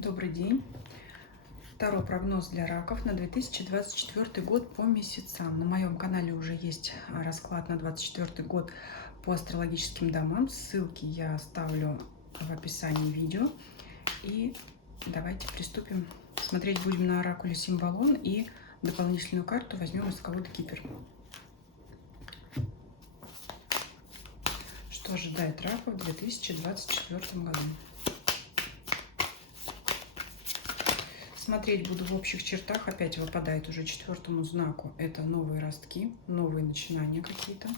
Добрый день. Таро прогноз для раков на 2024 год по месяцам. На моем канале уже есть расклад на 2024 год по астрологическим домам. Ссылки я оставлю в описании видео. И давайте приступим. Смотреть будем на оракуле Символон и дополнительную карту возьмем из колоды Кипер. Что ожидает раков в 2024 году? Смотреть буду в общих чертах. Опять выпадает уже четвертому знаку. Это новые ростки, новые начинания какие-то.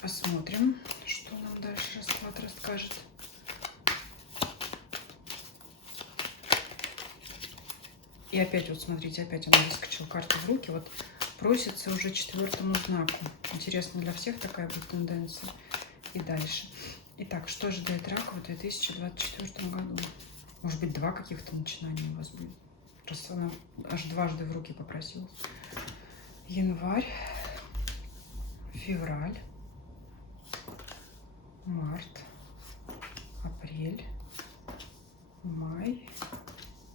Посмотрим, что нам дальше расклад расскажет. И опять вот смотрите, опять она выскочила карту в руки. Вот просится уже четвертому знаку. Интересно, для всех такая будет тенденция. И дальше. Итак, что ожидает раков в 2024 году? Может быть, два каких-то начинания у вас будет. Раз она аж дважды в руки попросила. Январь, февраль, март, апрель, май,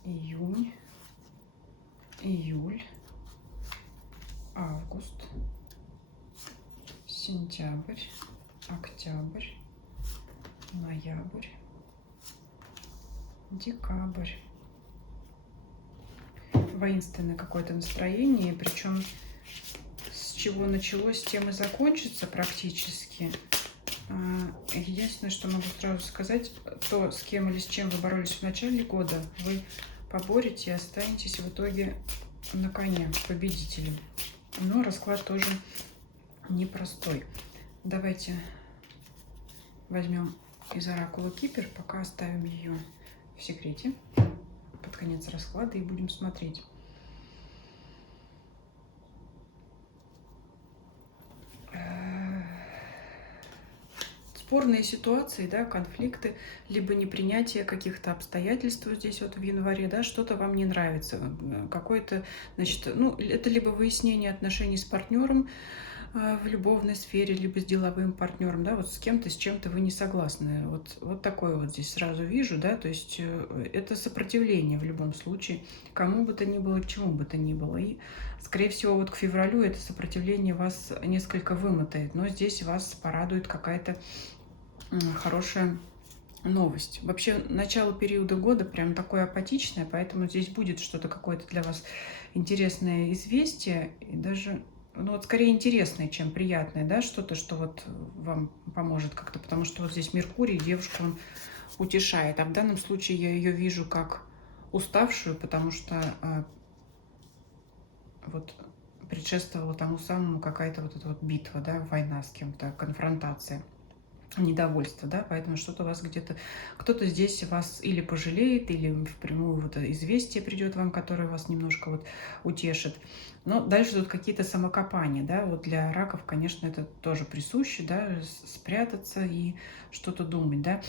июнь, июль, август, сентябрь, октябрь, ноябрь, декабрь. Воинственное какое-то настроение, причем с чего началось, с тем и закончится практически. Единственное, что могу сразу сказать, то, с кем или с чем вы боролись в начале года, вы поборете и останетесь в итоге на коне, победителем. Но расклад тоже непростой. Давайте возьмем из оракула Кипер, пока оставим ее в секрете под конец расклада и будем смотреть. Спорные ситуации, да, конфликты, либо непринятие каких-то обстоятельств здесь вот в январе, да, что-то вам не нравится, какое-то, значит, ну, это либо выяснение отношений с партнером в любовной сфере, либо с деловым партнером, да, вот с кем-то, с чем-то вы не согласны. Вот такое вот здесь сразу вижу, да, то есть это сопротивление в любом случае, кому бы то ни было, к чему бы то ни было. И, скорее всего, вот к февралю это сопротивление вас несколько вымотает, но здесь вас порадует какая-то хорошая новость. Вообще, начало периода года прям такое апатичное, поэтому здесь будет что-то какое-то для вас интересное известие, и даже, ну вот скорее интересное, чем приятное, да, что-то, что вот вам поможет как-то, потому что вот здесь Меркурий, девушку он утешает, а в данном случае я ее вижу как уставшую, потому что вот предшествовала тому самому какая-то вот эта вот битва, да, война с кем-то, конфронтация, недовольство, да, поэтому что-то у вас где-то, кто-то здесь вас или пожалеет, или впрямую вот известие придет вам, которое вас немножко вот утешит. Но дальше тут какие-то самокопания, да, вот для раков, конечно, это тоже присуще, да, спрятаться и что-то думать, да.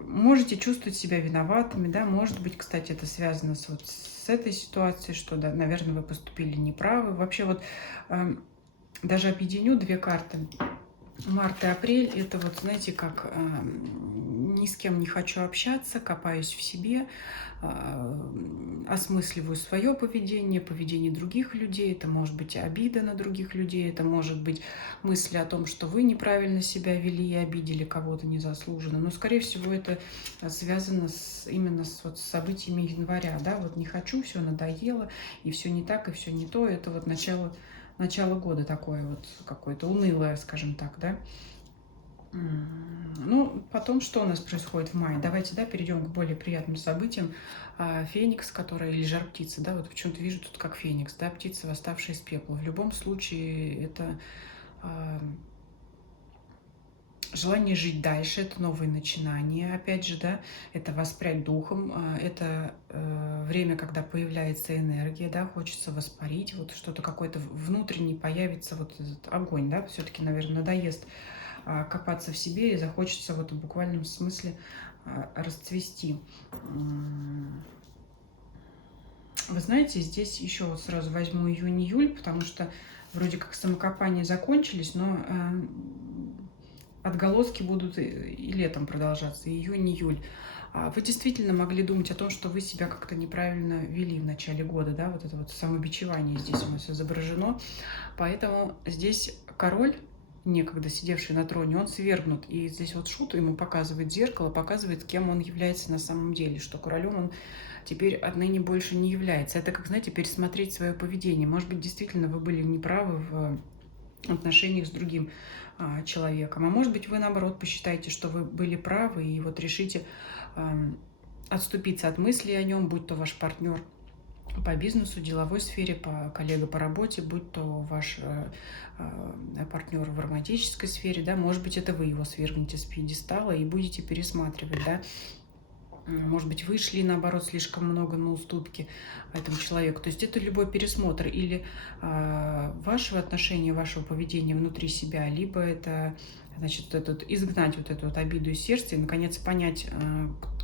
Можете чувствовать себя виноватыми, да, может быть, кстати, это связано с, вот, с этой ситуацией, что, да, наверное, вы поступили неправы. Вообще вот даже объединю две карты. Март и апрель – это вот, знаете, как ни с кем не хочу общаться, копаюсь в себе, осмысливаю свое поведение, поведение других людей. Это может быть обида на других людей, это может быть мысли о том, что вы неправильно себя вели и обидели кого-то незаслуженно. Но, скорее всего, это связано именно с событиями января. Да? Вот не хочу, все надоело, и все не так, и все не то. Это вот начало года такое вот какое-то унылое, скажем так, да. Ну, потом что у нас происходит в мае? Давайте, да, перейдем к более приятным событиям. Феникс, которая, или жар-птица, да, вот почему-то вижу тут как феникс, да, птица, восставшая из пепла. В любом случае, это желание жить дальше, это новые начинания, опять же, да, это воспрять духом, это время, когда появляется энергия, да, хочется воспарить, вот что-то какое-то внутреннее появится, вот этот огонь, да, все-таки, наверное, надоест копаться в себе и захочется вот в буквальном смысле расцвести. Вы знаете, здесь еще вот сразу возьму июнь-июль, потому что вроде как самокопания закончились, но отголоски будут и летом продолжаться, июнь, июль. Вы действительно могли думать о том, что вы себя как-то неправильно вели в начале года, да, вот это вот самобичевание здесь у нас изображено. Поэтому здесь король, некогда сидевший на троне, он свергнут. И здесь вот Шут ему показывает зеркало, показывает, кем он является на самом деле, что королем он теперь отныне больше не является. Это как, знаете, пересмотреть свое поведение. Может быть, действительно вы были неправы в отношениях с другим человеком. А может быть, вы, наоборот, посчитаете, что вы были правы, и вот решите отступиться от мыслей о нем, будь то ваш партнер по бизнесу, деловой сфере, коллега по работе, будь то ваш партнер в романтической сфере, да, может быть, это вы его свергнете с пьедестала и будете пересматривать, да. Может быть, вы шли, наоборот, слишком много на уступки этому человеку. То есть это любой пересмотр или вашего отношения, вашего поведения внутри себя, либо это, значит, изгнать вот эту вот обиду из сердца и, наконец, понять,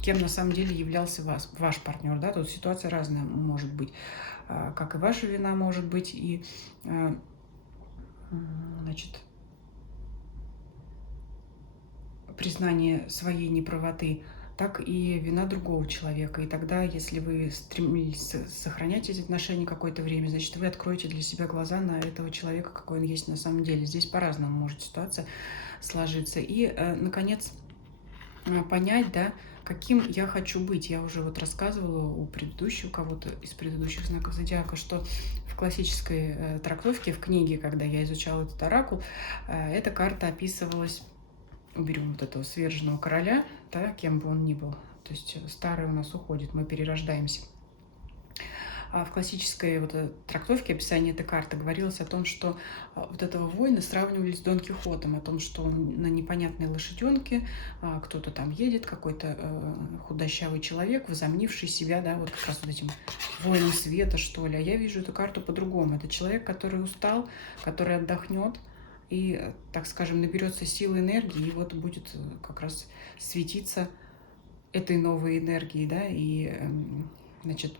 кем на самом деле являлся ваш партнер. Да? Тут ситуация разная может быть. Как и ваша вина может быть, и, значит, признание своей неправоты, так и вина другого человека. И тогда, если вы стремились сохранять эти отношения какое-то время, значит, вы откроете для себя глаза на этого человека, какой он есть на самом деле. Здесь по-разному может ситуация сложиться. И, наконец, понять, да, каким я хочу быть. Я уже вот рассказывала у кого-то из предыдущих знаков зодиака, что в классической трактовке, в книге, когда я изучала этот оракул, эта карта описывалась. Уберем вот этого сверженного короля, да, кем бы он ни был. То есть старый у нас уходит, мы перерождаемся. А в классической вот трактовке описания этой карты говорилось о том, что вот этого воина сравнивали с Дон Кихотом, о том, что он на непонятной лошаденке, кто-то там едет, какой-то худощавый человек, возомнивший себя, да, вот как раз вот этим воином света, что ли. А я вижу эту карту по-другому. Это человек, который устал, который отдохнет, и, так скажем, наберется силы, энергии, и вот будет как раз светиться этой новой энергией, да, и, значит,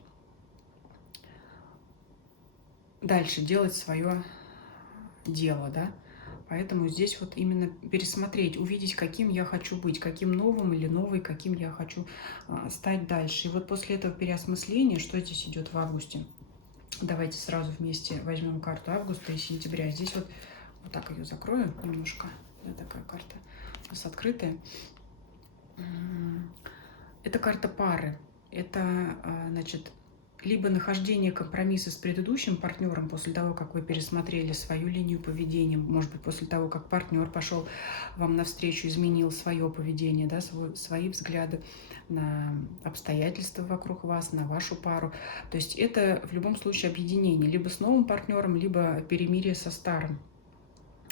дальше делать свое дело, да. Поэтому здесь вот именно пересмотреть, увидеть, каким я хочу быть, каким новым или новой, каким я хочу стать дальше. И вот после этого переосмысления, что здесь идет в августе, давайте сразу вместе возьмем карту августа и сентября. Здесь вот так ее закрою немножко. Да, такая карта у нас открытая. Это карта пары. Это, значит, либо нахождение компромисса с предыдущим партнером после того, как вы пересмотрели свою линию поведения, может быть, после того, как партнер пошел вам навстречу, изменил свое поведение, да, свои взгляды на обстоятельства вокруг вас, на вашу пару. То есть это в любом случае объединение либо с новым партнером, либо перемирие со старым,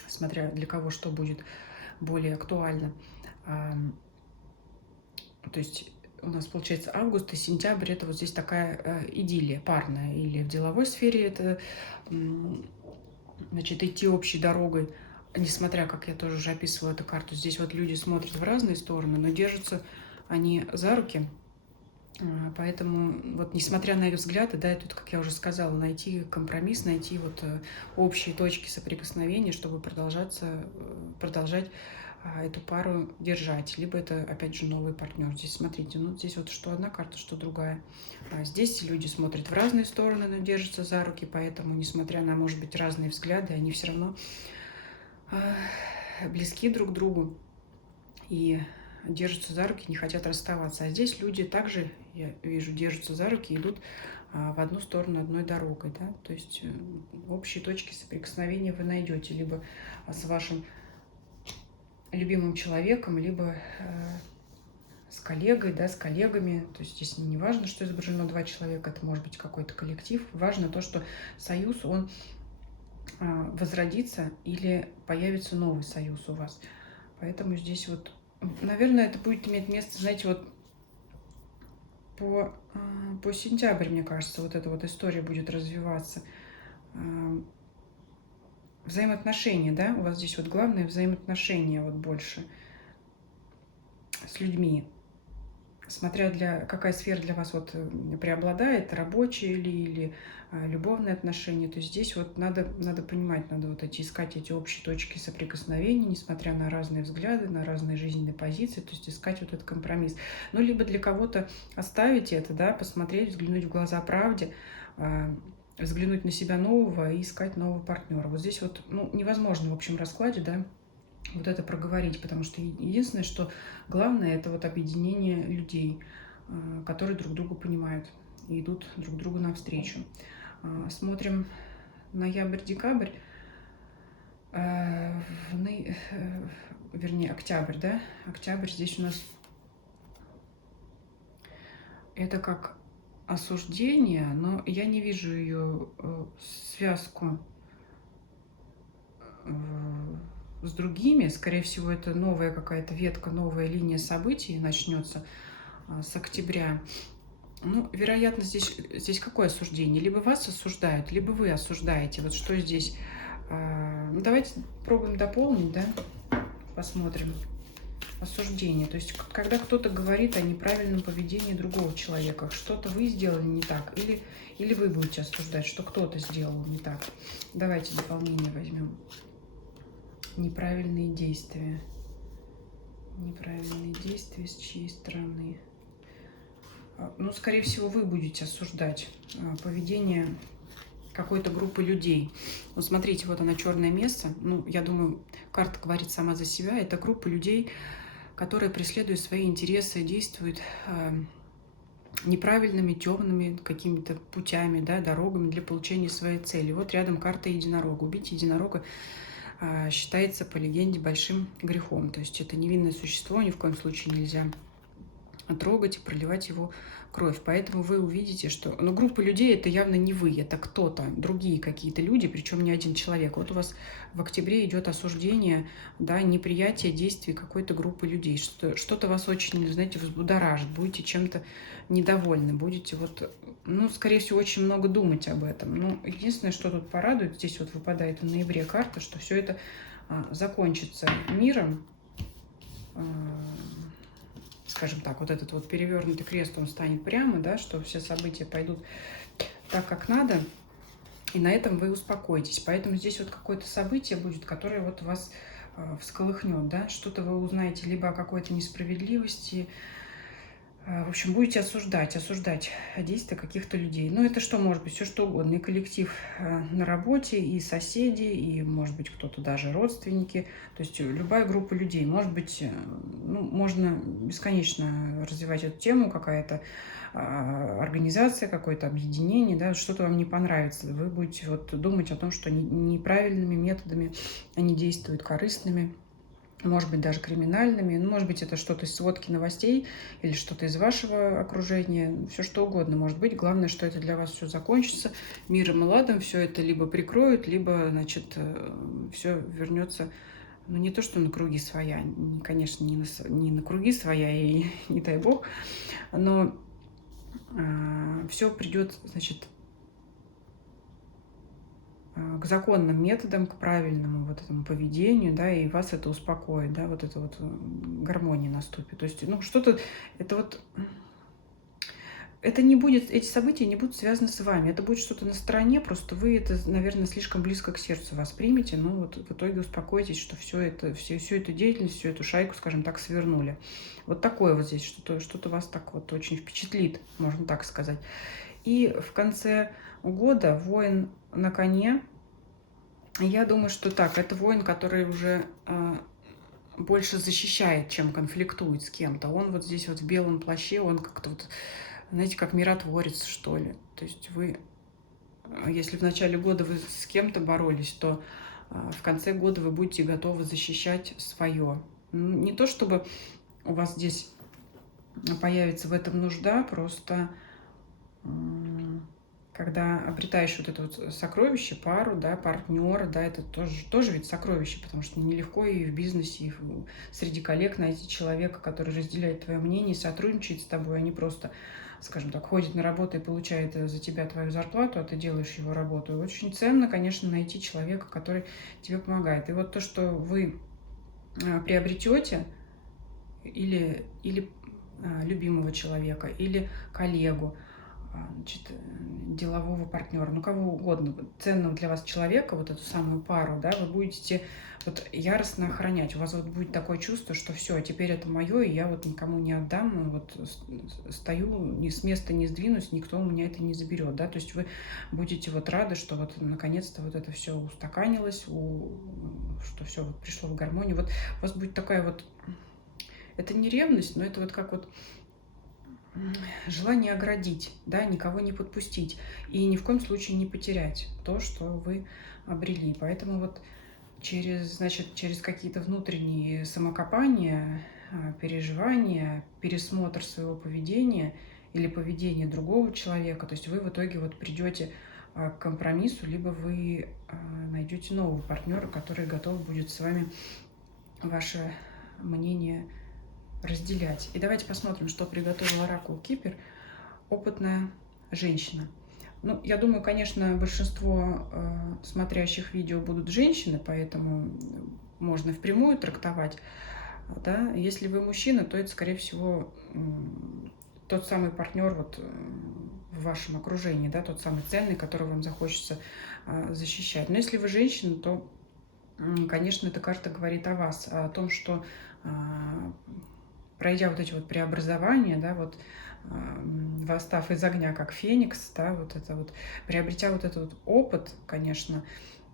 смотря для кого что будет более актуально. То есть у нас получается август и сентябрь, это вот здесь такая идиллия парная. Или в деловой сфере это, значит, идти общей дорогой, несмотря, как я тоже уже описывала эту карту, здесь вот люди смотрят в разные стороны, но держатся они за руки. Поэтому вот несмотря на их взгляды, да, тут, как я уже сказала, найти компромисс, найти вот общие точки соприкосновения, чтобы продолжать эту пару держать. Либо это, опять же, новый партнер. Здесь, смотрите, ну здесь вот что одна карта, что другая. Здесь люди смотрят в разные стороны, но держатся за руки, поэтому, несмотря на, может быть, разные взгляды, они все равно близки друг к другу и держатся за руки, не хотят расставаться. А здесь люди также, я вижу, держатся за руки, идут в одну сторону одной дорогой. Да? То есть общие точки соприкосновения вы найдете либо с вашим любимым человеком, либо с коллегой, да, с коллегами. То есть здесь не важно, что изображено два человека, это может быть какой-то коллектив. Важно то, что союз, он возродится или появится новый союз у вас. Поэтому здесь вот, наверное, это будет иметь место, знаете, вот по сентябрь, мне кажется, вот эта вот история будет развиваться. Взаимоотношения, да, у вас здесь вот главное взаимоотношения вот больше с людьми. смотря какая сфера для вас вот преобладает, рабочие или любовные отношения, то здесь вот надо понимать, надо вот искать эти общие точки соприкосновения, несмотря на разные взгляды, на разные жизненные позиции, то есть искать вот этот компромисс. Ну, либо для кого-то оставить это, да, посмотреть, взглянуть в глаза правде, взглянуть на себя нового и искать нового партнера. Вот здесь вот, ну, невозможно в общем раскладе, да, вот это проговорить, потому что единственное, что главное, это вот объединение людей, которые друг друга понимают и идут друг другу навстречу. Смотрим ноябрь-декабрь, вернее, октябрь, да? Октябрь здесь у нас это как осуждение, но я не вижу ее связку с другими. Скорее всего, это новая какая-то ветка, новая линия событий начнется с октября. Ну, вероятно, здесь какое осуждение? Либо вас осуждают, либо вы осуждаете. Вот что здесь? Ну, давайте пробуем дополнить, да? Посмотрим. Осуждение. То есть, когда кто-то говорит о неправильном поведении другого человека, что-то вы сделали не так, или вы будете осуждать, что кто-то сделал не так. Давайте дополнение возьмем. Неправильные действия. Неправильные действия с чьей стороны? Ну, скорее всего, вы будете осуждать поведение какой-то группы людей. Вот смотрите, вот она, черное место. Ну, я думаю, карта говорит сама за себя. Это группа людей, которые преследуют свои интересы, действуют неправильными, темными какими-то путями, да, дорогами для получения своей цели. Вот рядом карта единорога. Убить единорога считается по легенде большим грехом. То есть это невинное существо, ни в коем случае нельзя трогать и проливать его кровь. Поэтому вы увидите, что... Ну, группа людей — это явно не вы, это кто-то, другие какие-то люди, причем не один человек. Вот у вас в октябре идет осуждение, да, неприятие действий какой-то группы людей. Что-то вас очень, знаете, взбудоражит, будете чем-то недовольны, будете вот, ну, скорее всего, очень много думать об этом. Ну, единственное, что тут порадует, здесь вот выпадает в ноябре карта, что все это закончится миром, скажем так, вот этот вот перевернутый крест, он станет прямо, да, что все события пойдут так, как надо, и на этом вы успокоитесь. Поэтому здесь вот какое-то событие будет, которое вот вас всколыхнет, да, что-то вы узнаете либо о какой-то несправедливости, в общем, будете осуждать действия каких-то людей. Ну, это что может быть? Все что угодно. И коллектив на работе, и соседи, и, может быть, кто-то даже родственники. То есть любая группа людей. Может быть, ну, можно бесконечно развивать эту тему, какая-то организация, какое-то объединение, да, что-то вам не понравится. Вы будете вот думать о том, что неправильными методами они действуют, корыстными, может быть, даже криминальными, ну, может быть, это что-то из сводки новостей или что-то из вашего окружения, все что угодно может быть. Главное, что это для вас все закончится миром и ладом, все это либо прикроют, либо, значит, все вернется, ну, не то, что на круги своя, конечно, не на круги своя, и не дай бог, но все придет, значит, к законным методам, к правильному вот этому поведению, да, и вас это успокоит, да, вот это вот гармония наступит. То есть, ну, что-то, это вот, это не будет, эти события не будут связаны с вами, это будет что-то на стороне, просто вы это, наверное, слишком близко к сердцу воспримете, но вот в итоге успокоитесь, что всю эту деятельность, всю эту шайку, скажем так, свернули. Вот такое вот здесь, что-то вас так вот очень впечатлит, можно так сказать. И в конце года воин на коне. Я думаю, что так, это воин, который уже больше защищает, чем конфликтует с кем-то. Он вот здесь вот в белом плаще, он как-то вот, знаете, как миротворец, что ли. То есть вы, если в начале года вы с кем-то боролись, то в конце года вы будете готовы защищать свое. Не то, чтобы у вас здесь появится в этом нужда, просто когда обретаешь вот это вот сокровище, пару, да, партнера, да, это тоже ведь сокровище, потому что нелегко и в бизнесе, и среди коллег найти человека, который разделяет твое мнение, сотрудничает с тобой, а не просто, скажем так, ходит на работу и получает за тебя твою зарплату, а ты делаешь его работу. И очень ценно, конечно, найти человека, который тебе помогает. И вот то, что вы приобретете или любимого человека или коллегу, значит, делового партнера, ну кого угодно, ценного для вас человека, вот эту самую пару, да, вы будете вот яростно охранять. У вас вот будет такое чувство, что все, теперь это мое, и я вот никому не отдам, вот стою, ни с места не сдвинусь, никто у меня это не заберет, да, то есть вы будете вот рады, что вот наконец-то вот это все устаканилось, что все вот пришло в гармонию. Вот у вас будет такая вот, это не ревность, но это вот как вот желание оградить, да, никого не подпустить и ни в коем случае не потерять то, что вы обрели. Поэтому вот значит, через какие-то внутренние самокопания, переживания, пересмотр своего поведения или поведения другого человека, то есть вы в итоге вот придете к компромиссу, либо вы найдете нового партнера, который готов будет с вами ваше мнение разделять. И давайте посмотрим, что приготовил оракул Кипер, опытная женщина. Ну, я думаю, конечно, большинство смотрящих видео будут женщины, поэтому можно впрямую трактовать. Да? Если вы мужчина, то это, скорее всего, тот самый партнер вот в вашем окружении, да, тот самый ценный, которого вам захочется защищать. Но если вы женщина, то, конечно, эта карта говорит о вас, о том, что пройдя вот эти вот преобразования, да, вот восстав из огня, как феникс, да, вот это вот, приобретя вот этот вот опыт, конечно,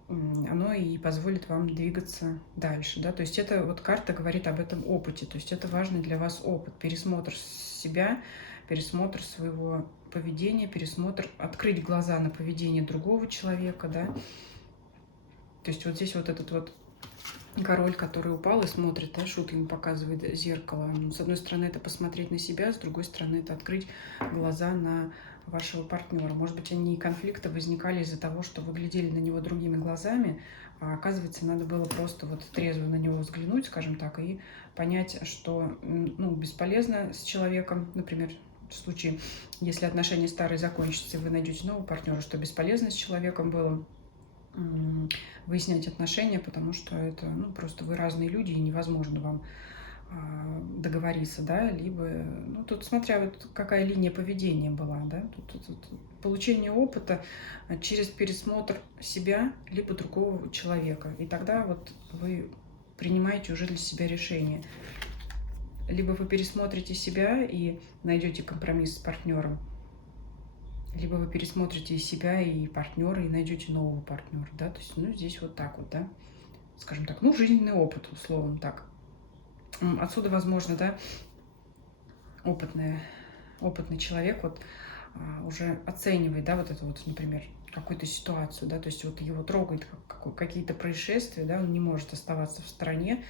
оно и позволит вам двигаться дальше, да, то есть это вот карта говорит об этом опыте, то есть это важный для вас опыт, пересмотр себя, пересмотр своего поведения, пересмотр, открыть глаза на поведение другого человека, да, то есть вот здесь вот этот вот король, который упал и смотрит, да, шут ему показывает зеркало. Ну, с одной стороны, это посмотреть на себя, с другой стороны, это открыть глаза на вашего партнера. Может быть, они конфликты возникали из-за того, что вы глядели на него другими глазами, а оказывается, надо было просто вот трезво на него взглянуть, скажем так, и понять, что ну, бесполезно с человеком, например, в случае, если отношения старые закончатся, и вы найдете нового партнера, что бесполезно с человеком было выяснять отношения, потому что это, ну, просто вы разные люди, и невозможно вам договориться, да, либо, ну, тут смотря вот какая линия поведения была, да, тут получение опыта через пересмотр себя, либо другого человека, и тогда вот вы принимаете уже для себя решение. Либо вы пересмотрите себя и найдете компромисс с партнером, либо вы пересмотрите и себя, и партнера, и найдете нового партнера, да, то есть, ну, здесь вот так вот, да, скажем так, ну, жизненный опыт, условно так. Отсюда, возможно, да, опытный человек вот уже оценивает, да, вот это вот, например, какую-то ситуацию, да, то есть вот его трогает какие-то происшествия, да, он не может оставаться в стороне,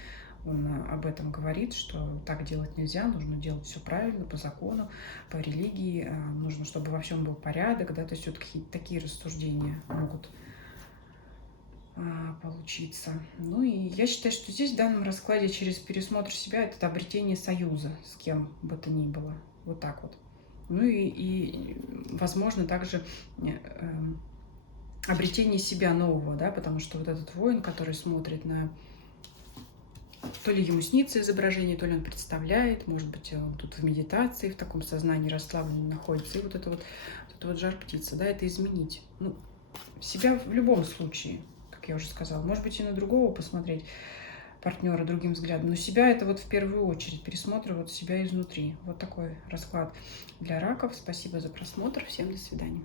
он об этом говорит, что так делать нельзя, нужно делать все правильно, по закону, по религии, нужно, чтобы во всем был порядок, да, то есть вот какие-то такие рассуждения могут получиться. Ну и я считаю, что здесь в данном раскладе через пересмотр себя это обретение союза с кем бы то ни было. Вот так вот. Ну и возможно, также обретение себя нового, да, потому что вот этот воин, который смотрит на... То ли ему снится изображение, то ли он представляет, может быть, он тут в медитации, в таком сознании расслабленном находится. И вот это вот жар птица, да, это изменить. Ну, себя в любом случае, как я уже сказала. Может быть, и на другого посмотреть партнера другим взглядом. Но себя это вот в первую очередь, пересмотр вот себя изнутри. Вот такой расклад для раков. Спасибо за просмотр. Всем до свидания.